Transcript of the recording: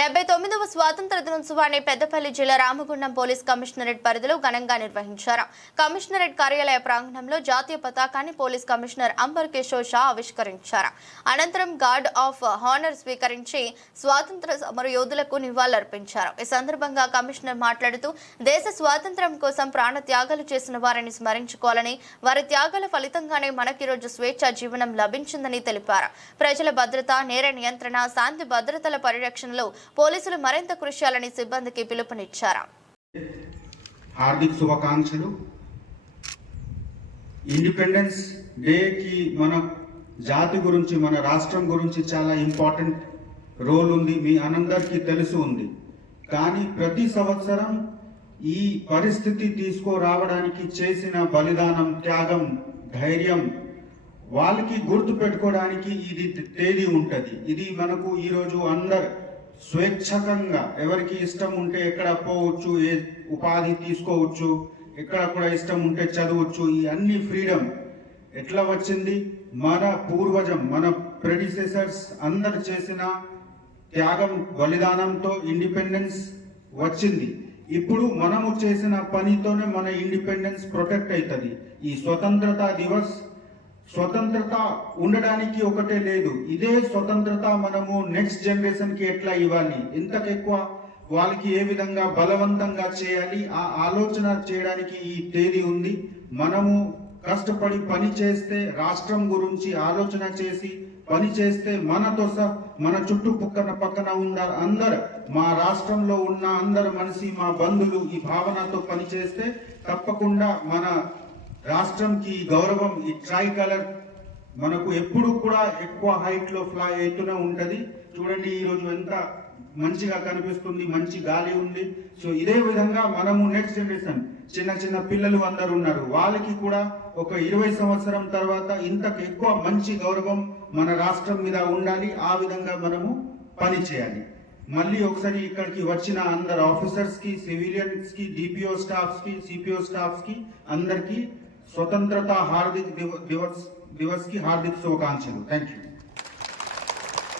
79వ స్వాతంత్ర దినోత్సవాన్ని పెద్దపల్లి జిల్లా రామగుండం పోలీస్ కమిషనరేట్ పరిధిలో ఘనంగా నిర్వహించారు. కమిషనరేట్ కార్యాలయ ప్రాంగణంలో జాతీయ పతాకాన్ని పోలీస్ కమిషనర్ అంబర్ కిషోర్ షా ఆవిష్కరించారు. అనంతరం గార్డ్ ఆఫ్ హానర్ స్వీకరించి స్వాతంత్ర సమర యోధులకు నివాళులర్పించారు. ఈ సందర్భంగా కమిషనర్ మాట్లాడుతూ దేశ స్వాతంత్ర్యం కోసం ప్రాణ త్యాగాలు చేసిన వారిని స్మరించుకోవాలని, వారి త్యాగాల ఫలితంగానే మనకి ఈరోజు స్వేచ్ఛా జీవనం లభించిందని తెలిపారు. ప్రజల భద్రత, నేర నియంత్రణ, శాంతి భద్రతల పరిరక్షణలో పోలీసులు మరింత కృషి చేయాలని సిబ్బందికి పిలుపునిచ్చారు. హార్దిక శుభాకాంక్షలు. ఇండిపెండెన్స్ డే కి మన జాతి గురించి, మన రాష్ట్రం గురించి చాలా ఇంపార్టెంట్ రోల్ ఉంది, మీ అందరికీ తెలుసు ఉంది. కానీ ప్రతి సంవత్సరం ఈ పరిస్థితి తీసుకురావడానికి చేసిన బలిదానం, త్యాగం, ధైర్యం వాళ్ళకి గుర్తు పెట్టుకోవడానికి ఇది తేదీ ఉంటుంది. ఇది మనకు ఈరోజు అందరు స్వేచ్ఛకంగా ఎవరికి ఇష్టం ఉంటే ఎక్కడ పోవచ్చు, ఏ ఉపాధి తీసుకోవచ్చు, ఎక్కడ కూడా ఇష్టం ఉంటే చదవచ్చు. ఈ అన్ని ఫ్రీడమ్ ఎట్లా వచ్చింది? మన పూర్వజం, మన ప్రెడిసెసర్స్ అందరు చేసిన త్యాగం, బలిదానంతో ఇండిపెండెన్స్ వచ్చింది. ఇప్పుడు మనము చేసిన పనితోనే మన ఇండిపెండెన్స్ ప్రొటెక్ట్ అవుతుంది. ఈ స్వతంత్రతా దివస్ స్వతంత్రత ఉండడానికి ఒకటే లేదు, ఇదే స్వతంత్రత మనము నెక్స్ట్ జనరేషన్ కి ఎట్లా ఇవ్వాలి, ఇంతకెక్కువ వాళ్ళకి ఏ విధంగా బలవంతంగా చేయాలి, ఆ ఆలోచన చేయడానికి ఈ తేదీ ఉంది. మనము కష్టపడి పని చేస్తే, రాష్ట్రం గురించి ఆలోచన చేసి పని చేస్తే, మనతో మన పక్కన ఉన్న అందరు, మా రాష్ట్రంలో ఉన్న అందరు మనిషి, మా బంధువులు ఈ భావనతో పని చేస్తే తప్పకుండా మన రాష్ట్రంకి గౌరవం, ఈ ట్రై కలర్ మనకు ఎప్పుడు కూడా ఎక్కువ హైట్ లో ఫ్లై అవుతూనే ఉంటది. చూడండి ఈరోజు ఎంత మంచిగా కనిపిస్తుంది, మంచి గాలి ఉంది. సో ఇదే విధంగా మనము నెక్స్ట్ జనరేషన్, చిన్న పిల్లలు అందరు ఉన్నారు, వాళ్ళకి కూడా ఒక 20 సంవత్సరం తర్వాత ఇంతకు ఎక్కువ మంచి గౌరవం మన రాష్ట్రం మీద ఉండాలి. ఆ విధంగా మనము పని చేయాలి. మళ్ళీ ఒకసారి ఇక్కడికి వచ్చిన అందరు ఆఫీసర్స్ కి, సివిలియన్స్ కి, డిపిఓ స్టాఫ్స్ కి, సిపిఓ స్టాఫ్స్ కి అందరికి స్వతంత్రత దివస్ కి హార్దిక శుభాకాంక్షలు. Thank you.